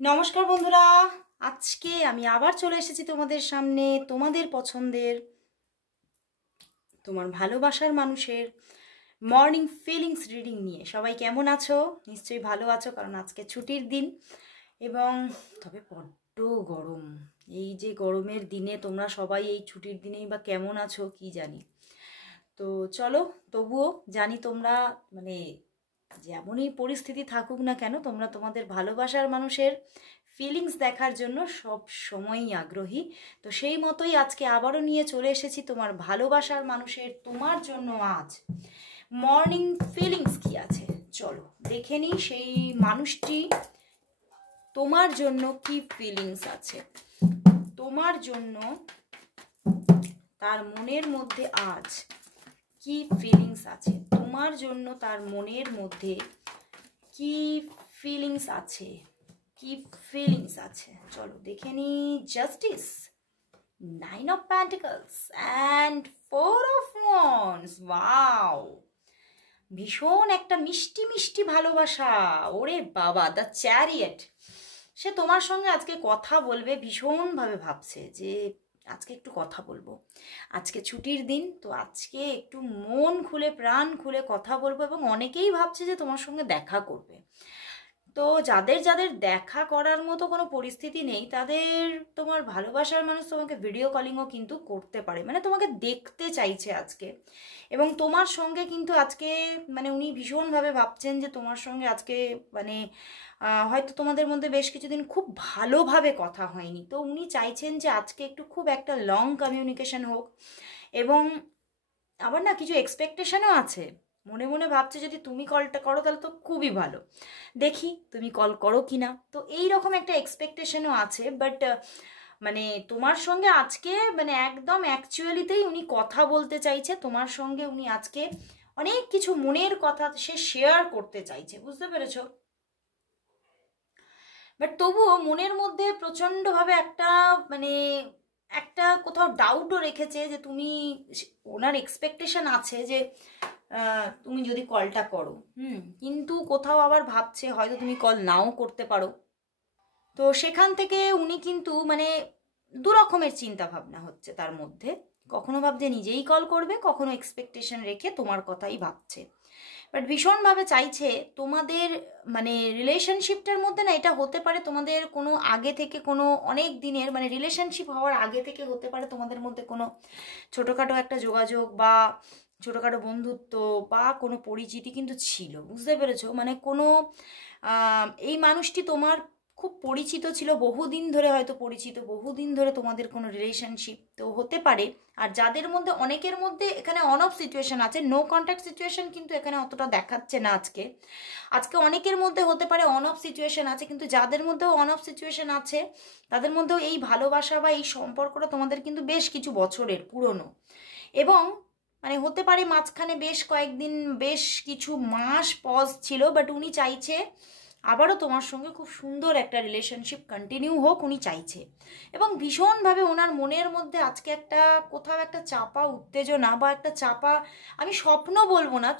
নমস্কার বন্ধুরা, আজকে আমি আবার চলে এসেছি তোমাদের সামনে তোমাদের পছন্দের তোমার ভালোবাসার মানুষের মর্নিং ফিলিংস রিডিং নিয়ে। সবাই কেমন আছো? নিশ্চয়ই ভালো আছো, কারণ আজকে ছুটির দিন। এবং তবে বড্ড গরম। এই যে গরমের দিনে তোমরা সবাই এই ছুটির দিনেই বা কেমন আছো কি জানি। তো চলো, তবুও জানি তোমরা মানে যেমনই পরিস্থিতি থাকুক না কেন, তোমরা তোমাদের ভালোবাসার মানুষের ফিলিংস দেখার জন্য সব সময়ই আগ্রহী। তো সেই মতোই আজকে আবারও নিয়ে চলে এসেছি তোমার ভালোবাসার মানুষের তোমার জন্য আজ মর্নিং ফিলিংস কি আছে। চলো দেখে নিই সেই মানুষটি তোমার জন্য কি ফিলিংস আছে, তোমার জন্য তার মনের মধ্যে আজ কি ফিলিংস আছে, তোমার জন্য তার মনের মধ্যে কি ফিলিংস আছে, কি ফিলিংস আছে। চলো দেখে নি। Justice, 9 of Pentacles and 4 of Wands। Wow, ভীষণ একটা মিষ্টি মিষ্টি ভালোবাসা। ওরে বাবা, দ্য চ্যারিয়েট। সে তোমার সঙ্গে আজকে কথা বলবে, ভীষণভাবে ভাবছে যে আজকে একটু কথা বলবো, আজকে ছুটির দিন তো আজকে একটু মন খুলে প্রাণ খুলে কথা বলবো। এবং অনেকেই ভাবছে যে তোমার সঙ্গে দেখা করবে। তো যাদের যাদের দেখা করার মতো কোনো পরিস্থিতি নেই, তাদের তোমার ভালোবাসার মানুষ তোমাকে ভিডিও কলিংও কিন্তু করতে পারে, মানে তোমাকে দেখতে চাইছে আজকে। এবং তোমার সঙ্গে কিন্তু আজকে মানে উনি ভীষণভাবে ভাবছেন যে তোমার সঙ্গে আজকে মানে হয়তো তোমাদের মধ্যে বেশ কিছুদিন খুব ভালোভাবে কথা হয়নি, তো উনি চাইছেন যে আজকে একটু খুব একটা লং কমিউনিকেশন হোক। এবং আবার না কিছু এক্সপেকটেশনও আছে, মনে মনে ভাবছে যদি তুমি কলটা করো তাহলে তো খুবই ভালো, দেখি তুমি কল করো কি না। তো এই রকম একটা এক্সপেকটেশনও আছে। বাট মানে তোমার সঙ্গে আজকে মানে একদম অ্যাকচুয়ালিতেই উনি কথা বলতে চাইছে তোমার সঙ্গে। উনি আজকে অনেক কিছু মনের কথা সে শেয়ার করতে চাইছে, বুঝতে পেরেছো? বাট তবুও মনের মধ্যে প্রচণ্ডভাবে একটা মানে একটা কোথাও ডাউটও রেখেছে যে তুমি, ওনার এক্সপেকটেশন আছে যে তুমি যদি কলটা করো, কিন্তু কোথাও আবার ভাবছে হয়তো তুমি কল নাও করতে পারো। তো সেখান থেকে উনি কিন্তু মানে দু রকমের চিন্তা ভাবনা হচ্ছে তার মধ্যে। কখনো ভাবছে নিজেই কল করবে, কখনো এক্সপেকটেশন রেখে তোমার কথাই ভাবছে। বাট ভীষণভাবে চাইছে তোমাদের মানে রিলেশনশিপটার মধ্যে না, এটা হতে পারে তোমাদের কোনো আগে থেকে কোনো অনেক দিনের মানে রিলেশনশিপ হওয়ার আগে থেকে হতে পারে তোমাদের মধ্যে কোনো ছোটোখাটো একটা যোগাযোগ বা ছোটোখাটো বন্ধুত্ব বা কোনো পরিচিতি কিন্তু ছিল, বুঝতে পেরেছো? মানে কোনো এই মানুষটি তোমার খুব পরিচিত ছিল, বহুদিন ধরে হয়তো পরিচিত, বহুদিন ধরে তোমাদের কোনো রিলেশনশিপ তো হতে পারে। আর যাদের মধ্যে অনেকের মধ্যে এখানে অন অফ সিচুয়েশন আছে, নো কন্ট্যাক্ট সিচুয়েশন কিন্তু এখানে অতটা দেখাচ্ছে না আজকে। আজকে অনেকের মধ্যে হতে পারে অন অফ সিচুয়েশন আছে, কিন্তু যাদের মধ্যেও অন অফ সিচুয়েশন আছে তাদের মধ্যেও এই ভালোবাসা বা এই সম্পর্কটা তোমাদের কিন্তু বেশ কিছু বছরের পুরনো। এবং মানে হতে পারে মাঝখানে বেশ কয়েকদিন বেশ কিছু মাস পজ ছিল, বাট উনি চাইছে আবারও তোমার সঙ্গে খুব সুন্দর একটা রিলেশনশিপ কন্টিনিউ হোক, উনি চাইছে। এবং ভীষণভাবে ওনার মনের মধ্যে আজকে একটা কোথাও একটা চাপা উত্তেজনা বা একটা চাপা, আমি স্বপ্ন বলবো না,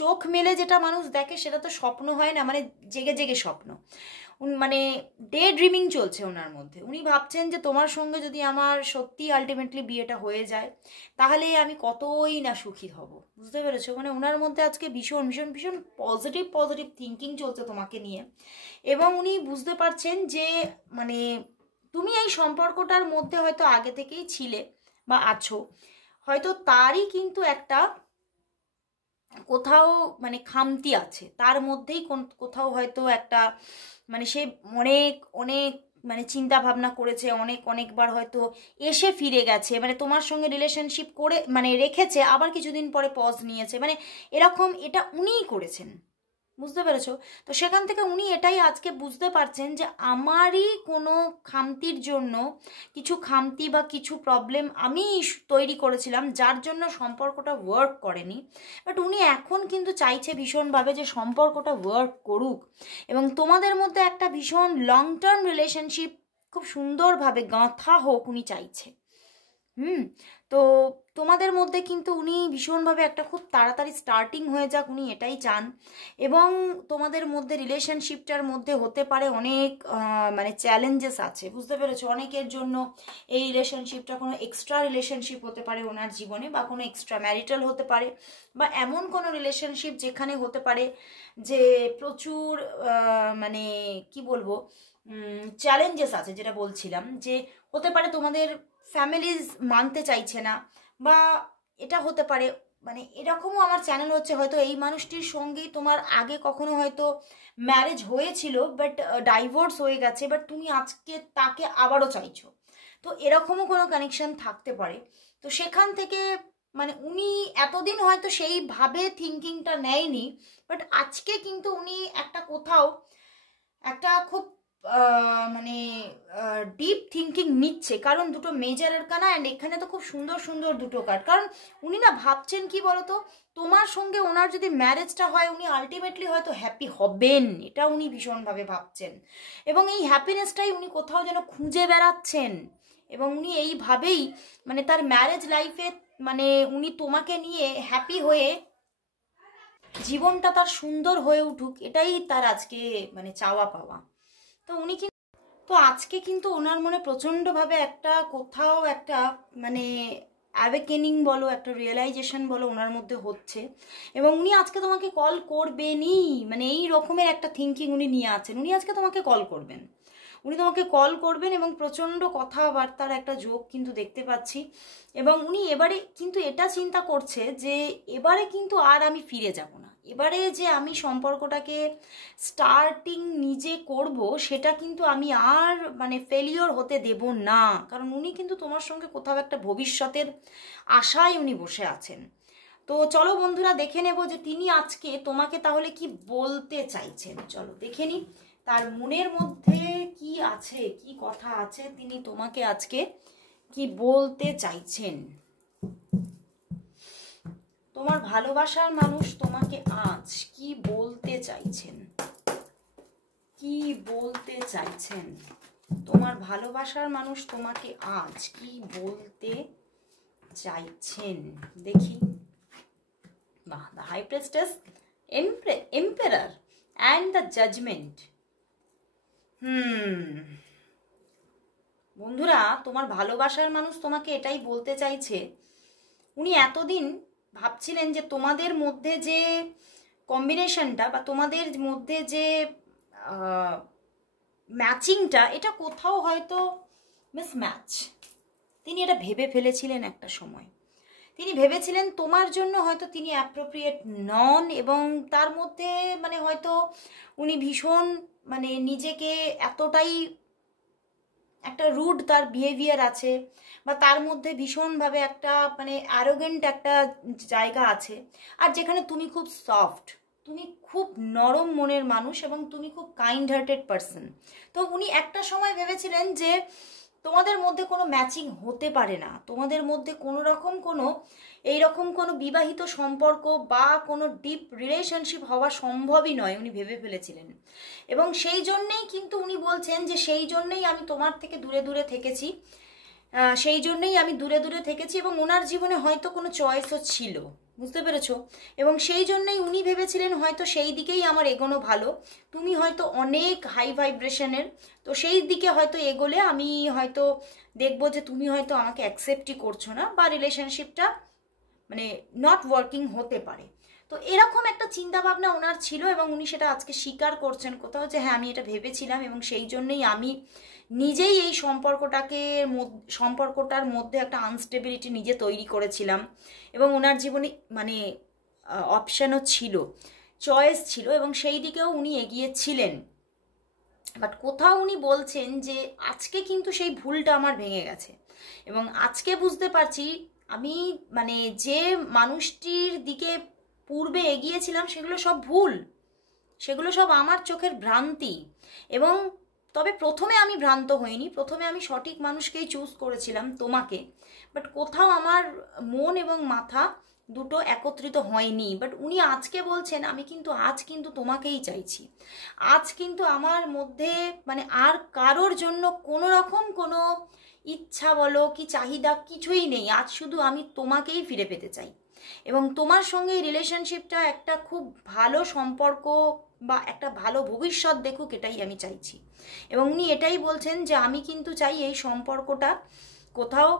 চোখ মেলে যেটা মানুষ দেখে সেটা তো স্বপ্ন হয় না, মানে জেগে জেগে স্বপ্ন, মানে ডে ড্রিমিং চলছে ওনার মধ্যে। উনি ভাবছেন যে তোমার সঙ্গে যদি আমার সত্যি আলটিমেটলি বিয়েটা হয়ে যায় তাহলে আমি কতই না সুখী হব, বুঝতে পেরেছো? মানে ওনার মধ্যে আজকে ভীষণ ভীষণ ভীষণ পজিটিভ পজিটিভ থিঙ্কিং চলছে তোমাকে নিয়ে। এবং উনি বুঝতে পারছেন যে মানে তুমি এই সম্পর্কটার মধ্যে হয়তো আগে থেকেই ছিলে বা আছো, হয়তো তারই কিন্তু একটা কোথাও মানে খামতি আছে তার মধ্যেই, কোথাও হয়তো একটা মানে সে অনেক অনেক মানে চিন্তা ভাবনা করেছে, অনেক অনেকবার হয়তো এসে ফিরে গেছে, মানে তোমার সঙ্গে রিলেশনশিপ করে মানে রেখেছে, আবার কিছুদিন পরে পজ নিয়েছে, মানে এরকম এটা উনিই করেছেন, বুঝতে পেরেছো? তো সেখান থেকে উনি এটাই আজকে বুঝতে পারছেন যে আমারই কোনো খামতির জন্য, কিছু খামতি বা কিছু প্রবলেম আমি তৈরি করেছিলাম যার জন্য সম্পর্কটা ওয়ার্ক করেনি। বাট উনি এখন কিন্তু চাইছে ভীষণভাবে যে সম্পর্কটা ওয়ার্ক করুক এবং তোমাদের মধ্যে একটা ভীষণ লং টার্ম রিলেশনশিপ খুব সুন্দরভাবে গাঁথা হোক, উনি চাইছে। তো তোমাদের মধ্যে কিন্তু উনি ভীষণভাবে একটা খুব তাড়াতাড়ি স্টার্টিং হয়ে যাক উনি এটাই চান। এবং তোমাদের মধ্যে রিলেশনশিপটার মধ্যে হতে পারে অনেক মানে চ্যালেঞ্জেস আছে, বুঝতে পেরেছো? অনেকের জন্য এই রিলেশনশিপটা কোনো এক্সট্রা রিলেশনশিপ হতে পারে ওনার জীবনে, বা কোনো এক্সট্রা ম্যারিটাল হতে পারে, বা এমন কোনো রিলেশনশিপ যেখানে হতে পারে যে প্রচুর মানে কি বলবো চ্যালেঞ্জেস আছে। যেটা বলছিলাম যে হতে পারে তোমাদের ফ্যামিলিজ মানতে চাইছে না, বা এটা হতে পারে মানে এরকমও আমার চ্যানেল হচ্ছে হয়তো এই মানুষটির সঙ্গেই তোমার আগে কখনো হয়তো ম্যারেজ হয়েছিল বাট ডাইভোর্স হয়ে গেছে, বাট তুমি আজকে তাকে আবারও চাইছো। তো এরকমও কোনো কানেকশন থাকতে পারে। তো সেখান থেকে মানে উনি এতদিন হয়তো সেইভাবে থিঙ্কিংটা নেয়নি, বাট আজকে কিন্তু উনি একটা কোথাও একটা খুব মানে ডিপ থিঙ্কিং নিচ্ছে, কারণ দুটো মেজর আরকানা অ্যান্ড এখানে তো খুব সুন্দর সুন্দর দুটো কার্ড। কারণ উনি না ভাবছেন কি বলতো, তোমার সঙ্গে ওনার যদি ম্যারেজটা হয় উনি আলটিমেটলি হয়তো হ্যাপি হবেন, এটা উনি ভীষণভাবে ভাবছেন। এবং এই হ্যাপিনেসটাই উনি কোথাও যেন খুঁজে বেড়াচ্ছেন। এবং উনি এইভাবেই মানে তার ম্যারেজ লাইফে মানে উনি তোমাকে নিয়ে হ্যাপি হয়ে জীবনটা তার সুন্দর হয়ে উঠুক, এটাই তার আজকে মানে চাওয়া পাওয়া। তো উনি কিন্তু তো আজকে কিন্তু ওনার মনে প্রচণ্ডভাবে একটা কোথাও একটা মানে অ্যাওয়েকেনিং বলো, একটা রিয়েলাইজেশন বলো ওনার মধ্যে হচ্ছে। এবং উনি আজকে তোমাকে কল করবেনই, মানে এই রকমের একটা থিঙ্কিং উনি নিয়ে আছেন। উনি আজকে তোমাকে কল করবেন, উনি তোমাকে কল করবেন এবং প্রচণ্ড কথাবার্তার একটা যোগ কিন্তু দেখতে পাচ্ছি। এবং উনি এবারে কিন্তু এটা চিন্তা করছে যে এবারে কিন্তু আর আমি ফিরে যাব না, এবারে যে আমি সম্পর্কটাকে স্টার্টিং নিজে করব সেটা কিন্তু আমি আর মানে ফেলিওর হতে দেব না। কারণ উনি কিন্তু তোমার সঙ্গে কোথাও একটা ভবিষ্যতের আশায় উনি বসে আছেন। তো চলো বন্ধুরা দেখে নেব যে তিনি আজকে তোমাকে তাহলে কি বলতে চাইছেন। চলো দেখে নিই তার মনের মধ্যে কি আছে, কি কথা আছে, তিনি তোমাকে আজকে কি বলতে চাইছেন। তোমার ভালোবাসার মানুষ তোমাকে আজ কি বলতে চাইছেন, কি বলতে চাইছেন? তোমার ভালোবাসার মানুষ তোমাকে আজ কি বলতে চাইছেন দেখি। বাহ, the high priestess, emperor and the judgment. বন্ধুরা, তোমার ভালোবাসার মানুষ তোমাকে এটাই বলতে চাইছে, উনি এতদিন ভাবছিলেন যে তোমাদের মধ্যে যে কম্বিনেশনটা বা তোমাদের মধ্যে যে ম্যাচিংটা এটা কোথাও হয়তো মিসম্যাচ। তিনি এটা ভেবে ফেলেছিলেন একটা সময়, তিনি ভেবেছিলেন তোমার জন্য হয়তো তিনি অ্যাপ্রোপ্রিয়েট নন, এবং তার মধ্যে মানে হয়তো উনি ভীষণ মানে নিজেকে এতটাই একটা রুড তার বিহেভিয়ার আছে, বা তার মধ্যে ভীষণভাবে একটা মানে অ্যারোগেন্ট একটা জায়গা আছে। আর যেখানে তুমি খুব সফট, তুমি খুব নরম মনের মানুষ এবং তুমি খুব কাইন্ড হার্টেড পারসন। তো উনি একটা সময় ভেবেছিলেন যে তোমাদের মধ্যে কোনো ম্যাচিং হতে পারে না, তোমাদের মধ্যে কোনো রকম কোনো এইরকম কোনো বিবাহিত সম্পর্ক বা কোনো ডিপ রিলেশনশিপ হওয়া সম্ভবই নয়, উনি ভেবে ফেলেছিলেন। এবং সেই জন্যেই কিন্তু উনি বলছেন যে সেই জন্যেই আমি তোমার থেকে দূরে দূরে থেকেছি, সেই জন্যেই আমি দূরে দূরে থেকেছি। এবং ওনার জীবনে হয়তো কোনো চয়েসও ছিল, বুঝতে পেরেছো? এবং সেই জন্যই উনি ভেবেছিলেন হয়তো সেই দিকেই আমার এগোনো ভালো, তুমি হয়তো অনেক হাই ভাইব্রেশনের, তো সেই দিকে হয়তো এগোলে আমি হয়তো দেখবো যে তুমি হয়তো আমাকে অ্যাকসেপ্টই করছো না, বা রিলেশনশিপটা মানে নট ওয়ার্কিং হতে পারে। তো এরকম একটা চিন্তা ভাবনা ওনার ছিল, এবং উনি সেটা আজকে স্বীকার করছেন কোথাও যে হ্যাঁ আমি এটা ভেবেছিলাম, এবং সেই জন্যই আমি নিজেই এই সম্পর্কটার মধ্যে একটা আনস্টেবিলিটি নিজে তৈরি করেছিলাম। এবং ওনার জীবনে মানে অপশানও ছিল, চয়েস ছিল, এবং সেই দিকেও উনি এগিয়েছিলেন। বাট কোথাও উনি বলছেন যে আজকে কিন্তু সেই ভুলটা আমার ভেঙে গেছে, এবং আজকে বুঝতে পারছি আমি মানে যে মানুষটির দিকে পূর্বে এগিয়েছিলাম সেগুলো সব ভুল, সেগুলো সব আমার চোখের ভ্রান্তি। এবং তবে প্রথমে আমি ভ্রান্ত হইনি, প্রথমে আমি সঠিক মানুষকেই চুজ করেছিলাম তোমাকে, বাট কোথাও আমার মন এবং মাথা দুটো একত্রিত হয়নি, বাট উনি আজকে বলছেন আমি কিন্তু আজ কিন্তু তোমাকেই চাইছি, আজ কিন্তু আমার মধ্যে মানে আর কারোর জন্য কোনো রকম কোনো ইচ্ছা বলো কি চাহিদা কিছুই নেই, আজ শুধু আমি তোমাকেই ফিরে পেতে চাই এবং তোমার সঙ্গে এই রিলেশনশিপটা একটা খুব ভালো সম্পর্ক বা একটা ভালো ভবিষ্যৎ দেখুক, এটাই আমি চাইছি। এবং উনি এটাই বলছেন যে আমি কিন্তু চাই এই সম্পর্কটা কোথাও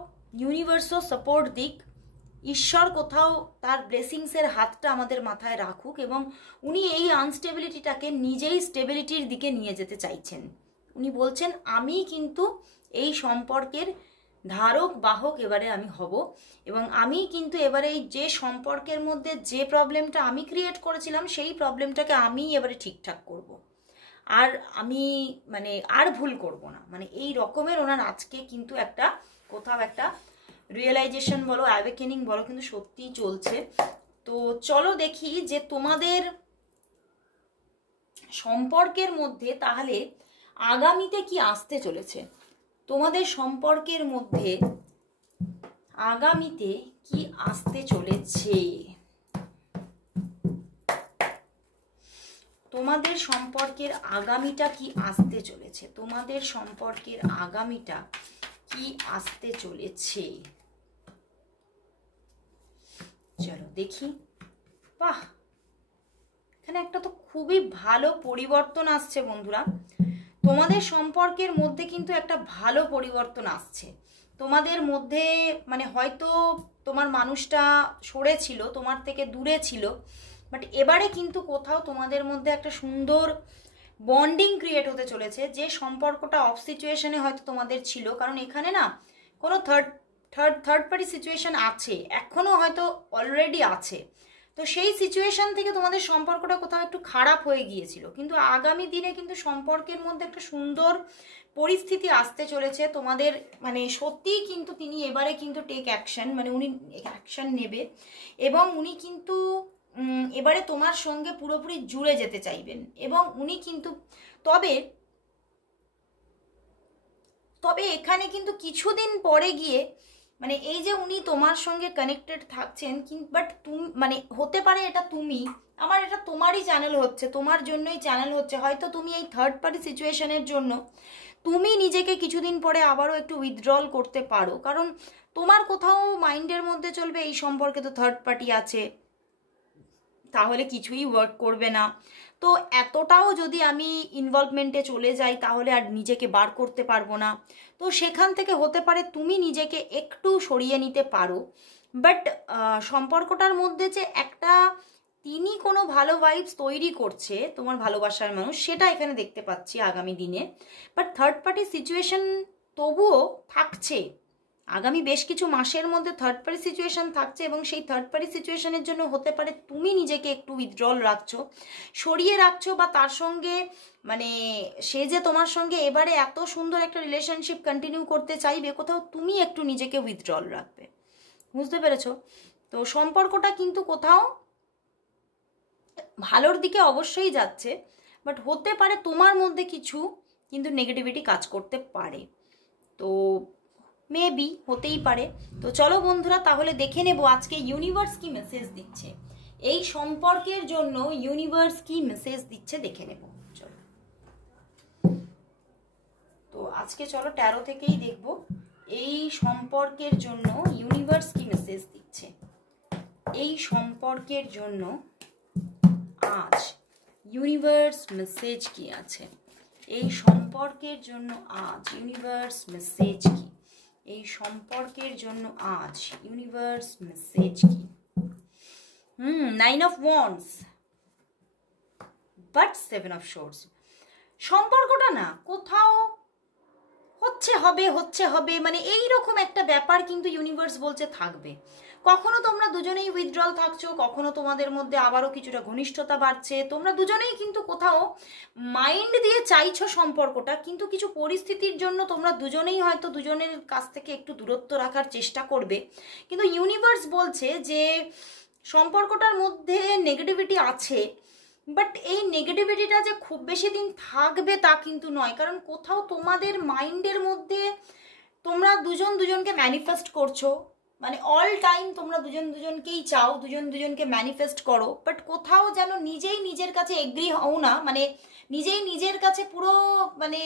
ইউনিভার্সও সাপোর্ট দিক, ঈশ্বর কোথাও তার ব্লেসিংসের হাতটা আমাদের মাথায় রাখুক এবং উনি এই আনস্টেবিলিটিটাকে নিজেই স্টেবিলিটির দিকে নিয়ে যেতে চাইছেন। উনি বলছেন আমি কিন্তু এই সম্পর্কের ধারক বাহক এবারে আমি হব এবং আমি কিন্তু এবারে এই যে সম্পর্কের মধ্যে যে প্রবলেমটা আমি ক্রিয়েট করেছিলাম সেই প্রবলেমটাকে আমি এবারে ঠিকঠাক করব, আর আমি মানে আর ভুল করব না, মানে এই রকমের ওনার আজকে কিন্তু একটা কোথাও একটা রিয়েলাইজেশন বলো অ্যাওয়েকেনিং বলো কিন্তু সত্যিই চলছে। তো চলো দেখি যে তোমাদের সম্পর্কের মধ্যে তাহলে আগামীতে কি আসতে চলেছে, তোমাদের সম্পর্কের মধ্যে আগামীতে কি আসতে চলেছে, তোমাদের সম্পর্কের আগামীটা কি আসতে চলেছে, তোমাদের সম্পর্কের আগামীটা কি আসতে চলেছে, চলো দেখি। বাহ, এখানে একটা তো খুবই ভালো পরিবর্তন আসছে বন্ধুরা, তোমাদের সম্পর্কের মধ্যে কিন্তু একটা ভালো পরিবর্তন আসছে। তোমাদের মধ্যে মানে হয়তো তোমার মানুষটা সরে ছিল, তোমার থেকে দূরে ছিল, বাট এবারে কিন্তু কোথাও তোমাদের মধ্যে একটা সুন্দর বন্ডিং ক্রিয়েট হতে চলেছে, যে সম্পর্কটা অফ সিচুয়েশনে হয়তো তোমাদের ছিল, কারণ এখানে না কোনো থার্ড পার্টি সিচুয়েশন আছে, এখনও হয়তো অলরেডি আছে, তো সেই সিচুয়েশন থেকে তোমাদের সম্পর্কটা কোথাও একটু খারাপ হয়ে গিয়েছিল, কিন্তু আগামী দিনে কিন্তু সম্পর্কের মধ্যে একটা সুন্দর পরিস্থিতি আসতে চলেছে তোমাদের, মানে সত্যিই কিন্তু তিনি এবারে কিন্তু টেক অ্যাকশন, মানে উনি অ্যাকশন নেবে এবং উনি কিন্তু এবারে তোমার সঙ্গে পুরোপুরি জুড়ে যেতে চাইবেন এবং উনি কিন্তু তবে তবে এখানে কিন্তু কিছুদিন পরে গিয়ে মানে এই যে উনি তোমার সঙ্গে কানেক্টেড থাকছেন বাট তুমি মানে হতে পারে এটা তুমি আমার এটা তোমারই চ্যানেল হচ্ছে, তোমার জন্যই চ্যানেল হচ্ছে, হয়তো তুমি এই থার্ড পার্টি সিচুয়েশনের জন্য তুমি নিজেকে কিছুদিন পরে আবারও একটু উইথড্রল করতে পারো, কারণ তোমার কোথাও মাইন্ডের মধ্যে চলবে এই সম্পর্কে তো থার্ড পার্টি আছে, তাহলে কিছুই ওয়ার্ক করবে না, তো এতটাও যদি আমি ইনভলভমেন্টে চলে যাই তাহলে আর নিজেকে বার করতে পারবো না, তো সেখান থেকে হতে পারে তুমি নিজেকে একটু সরিয়ে নিতে পারো, বাট সম্পর্কটার মধ্যে যে একটা তিনি কোনো ভালো ভাইবস তৈরি করছে তোমার ভালোবাসার মানুষ, সেটা এখানে দেখতে পাচ্ছি আগামী দিনে, বাট থার্ড পার্টি সিচুয়েশন তবুও থাকছে, আগামী বেশ কিছু মাসের মধ্যে থার্ড পার্টি সিচুয়েশন থাকছে এবং সেই থার্ড পার্টি সিচুয়েশনের জন্য হতে পারে তুমি নিজেকে একটু উইথড্রল রাখছো, সরিয়ে রাখছো, বা তার সঙ্গে মানে সে যে তোমার সঙ্গে এবারে এত সুন্দর একটা রিলেশনশিপ কন্টিনিউ করতে চাইবে, কোথাও তুমি একটু নিজেকে উইথড্রল রাখবে, বুঝতে পেরেছো? তো সম্পর্কটা কিন্তু কোথাও ভালোর দিকে অবশ্যই যাচ্ছে, বাট হতে পারে তোমার মধ্যে কিছু কিন্তু নেগেটিভিটি কাজ করতে পারে, তো মেবি হতেই পারে। তো চলো বন্ধুরা তাহলে দেখে নেব আজকে ইউনিভার্স কি মেসেজ দিচ্ছে, এই সম্পর্কের জন্য ইউনিভার্স কি মেসেজ দিচ্ছে দেখে নেব। চলো তো আজকে চলো ট্যারো থেকেই দেখব এই সম্পর্কের জন্য ইউনিভার্স কি মেসেজ দিচ্ছে, এই সম্পর্কের জন্য আজ ইউনিভার্স মেসেজ কি আছে, এই সম্পর্কের জন্য আজ ইউনিভার্স মেসেজ কি, এই সম্পর্কের জন্য আজ ইউনিভার্স মেসেজ কি। 9 of wands but 7 of swords, সম্পর্কটা না কোথাও হচ্ছে হবে মানে এই রকম একটা ব্যাপার কিন্তু ইউনিভার্স বলছে থাকবে, কখনো তোমরা দুজনেই উইথড্রল থাকছো, কখনো তোমাদের মধ্যে আবারও কিছুটা ঘনিষ্ঠতা বাড়ছে, তোমরা দুজনেই কিন্তু কোথাও মাইন্ড দিয়ে চাইছো সম্পর্কটা, কিন্তু কিছু পরিস্থিতির জন্য তোমরা দুজনেই হয়তো দুজনের কাছ থেকে একটু দূরত্ব রাখার চেষ্টা করবে, কিন্তু ইউনিভার্স বলছে যে সম্পর্কটার মধ্যে নেগেটিভিটি আছে, বাট এই নেগেটিভিটিটা যে খুব বেশি দিন থাকবে তা কিন্তু নয়, কারণ কোথাও তোমাদের মাইন্ডের মধ্যে তোমরা দুজন দুজনকে ম্যানিফেস্ট করছো, মানে অল টাইম তোমরা দুজন দুজনকেই চাও, দুজন দুজনকে ম্যানিফেস্ট করো, বাট কোথাও যেন নিজেই নিজের কাছে এগ্রি হও না, মানে নিজেই নিজের কাছে পুরো মানে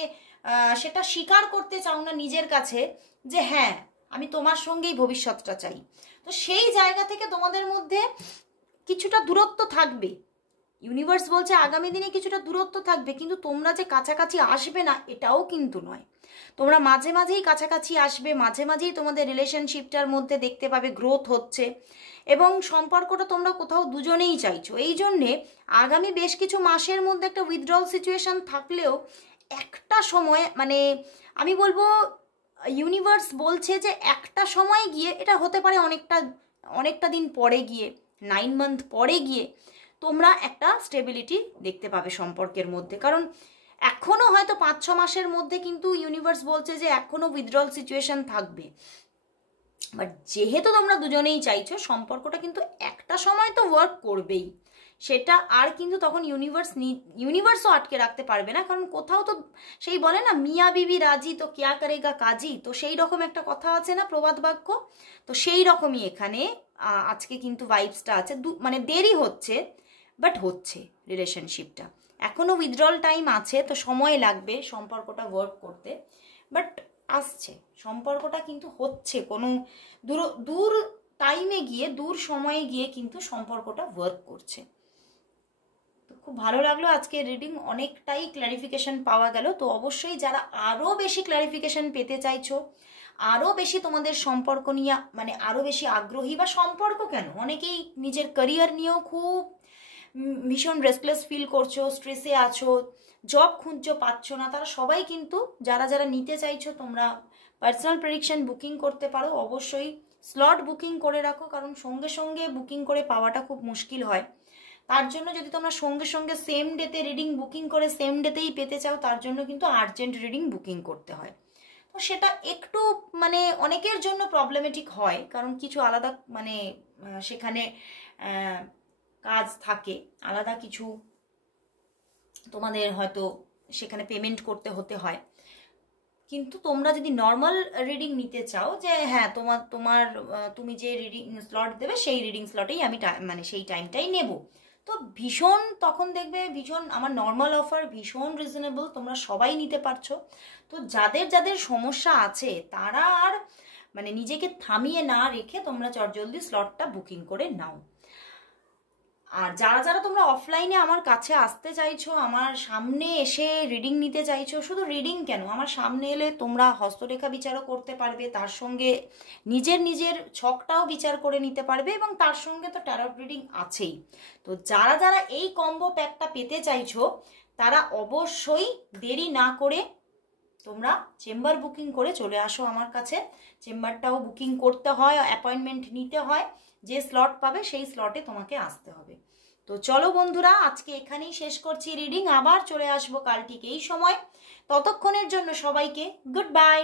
সেটা স্বীকার করতে চাও না নিজের কাছে যে হ্যাঁ আমি তোমার সঙ্গেই ভবিষ্যৎটা চাই। তো সেই জায়গা থেকে তোমাদের মধ্যে কিছুটা দূরত্ব থাকবে। ইউনিভার্স বলছে আগামী দিনে কিছুটা দূরত্ব থাকবে, কিন্তু তোমরা যে কাছাকাছি আসবে না এটাও কিন্তু নয়। তোমরা মাঝে মাঝেই কাছাকাছি আসবে, মাঝে মাঝেই তোমাদের রিলেশনশিপটার মধ্যে দেখতে পাবে গ্রোথ হচ্ছে, এবং সম্পর্কটা তোমরা কোথাও দুজনেই চাইছো। এই জন্যে আগামী বেশ কিছু মাসের মধ্যে একটা উইথড্রল সিচুয়েশন থাকলেও একটা সময় মানে আমি বলবো ইউনিভার্স বলছে যে একটা সময় গিয়ে, এটা হতে পারে অনেকটা দিন পরে গিয়ে, 9 মান্থ পরে গিয়ে তোমরা একটা স্টেবিলিটি দেখতে পাবে সম্পর্কের মধ্যে। কারণ এখনও হয়তো 5-6 মাসের মধ্যে কিন্তু ইউনিভার্স বলছে যে এখনও উইথড্রল সিচুয়েশন থাকবে, বাট যেহেতু তোমরা দুজনেই চাইছো সম্পর্কটা কিন্তু একটা সময় তো ওয়ার্ক করবেই, সেটা আর কিন্তু তখন ইউনিভার্সও আটকে রাখতে পারবে না। কারণ কোথাও তো সেই বলে না মিয়া বিবি রাজি তো কেয়া করেগা কাজী, তো সেই রকম একটা কথা আছে না প্রবাদ বাক্য, তো সেই রকমই এখানে আজকে কিন্তু ভাইবসটা আছে। মানে দেরি হচ্ছে বাট হচ্ছে রিলেশনশিপটা, এখনও উইথড্রল টাইম আছে, তো সময় লাগবে সম্পর্কটা ওয়ার্ক করতে, বাট আসছে সম্পর্কটা কিন্তু হচ্ছে, কোনো দূর টাইমে গিয়ে দূর সময়ে গিয়ে কিন্তু সম্পর্কটা ওয়ার্ক করছে। তো খুব ভালো লাগলো আজকে রিডিং, অনেকটাই ক্ল্যারিফিকেশন পাওয়া গেল। তো অবশ্যই যারা আরও বেশি ক্ল্যারিফিকেশন পেতে চাইছো, আরও বেশি তোমাদের সম্পর্ক নিয়ে মানে আরও বেশি আগ্রহী, বা সম্পর্ক কেন অনেকেই নিজের ক্যারিয়ার নিয়েও খুব ভীষণ রেস্টলেস ফিল করছো, স্ট্রেসে আছো, জব খুঁজছো পাচ্ছ না, তারা সবাই কিন্তু যারা যারা নিতে চাইছো তোমরা পার্সোনাল প্রেডিকশন বুকিং করতে পারো। অবশ্যই স্লট বুকিং করে রাখো, কারণ সঙ্গে সঙ্গে বুকিং করে পাওয়াটা খুব মুশকিল হয়। তার জন্য যদি তোমরা সঙ্গে সঙ্গে সেম ডেতে রিডিং বুকিং করে সেম ডেতেই পেতে চাও, তার জন্য কিন্তু আর্জেন্ট রিডিং বুকিং করতে হয়। তো সেটা একটু মানে অনেকের জন্য প্রবলেমেটিক হয়, কারণ কিছু আলাদা মানে সেখানে কাজ থাকে, আলাদা কিছু তোমাদের হয়তো সেখানে পেমেন্ট করতে হতে হয়। কিন্তু তোমরা যদি নর্মাল রিডিং নিতে চাও যে হ্যাঁ তুমি যে রিডিং স্লট দেবে সেই রিডিং স্লটেই আমি মানে সেই টাইমটাই নেব, তো ভীষণ তখন দেখবে ভীষণ আমার নর্মাল অফার ভীষণ রিজনেবল, তোমরা সবাই নিতে পারছো। তো যাদের যাদের সমস্যা আছে তারা আর মানে নিজেকে থামিয়ে না রেখে তোমরা চটজলদি স্লটটা বুকিং করে নাও। আর যারা যারা তোমরা অফলাইনে আমার কাছে আসতে চাইছো, আমার সামনে এসে রিডিং নিতে চাইছো, শুধু রিডিং কেন আমার সামনে এলে তোমরা হস্তরেখা বিচারও করতে পারবে, তার সঙ্গে নিজের ছকটাও বিচার করে নিতে পারবে, এবং তার সঙ্গে তো ট্যারট রিডিং আছেই। তো যারা যারা এই কম্বো প্যাকটা পেতে চাইছো তারা অবশ্যই দেরি না করে তোমরা চেম্বার বুকিং করে চলে আসো আমার কাছে। চেম্বারটাও বুকিং করতে হয়, অ্যাপয়েন্টমেন্ট নিতে হয়, যে স্লট পাবে সেই স্লটে তোমাকে আসতে হবে। তো চলো বন্ধুরা, আজকে এখানেই শেষ করছি রিডিং, আবার চলে আসবো কাল ঠিক এই সময়। ততক্ষণের জন্য সবাইকে গুড বাই।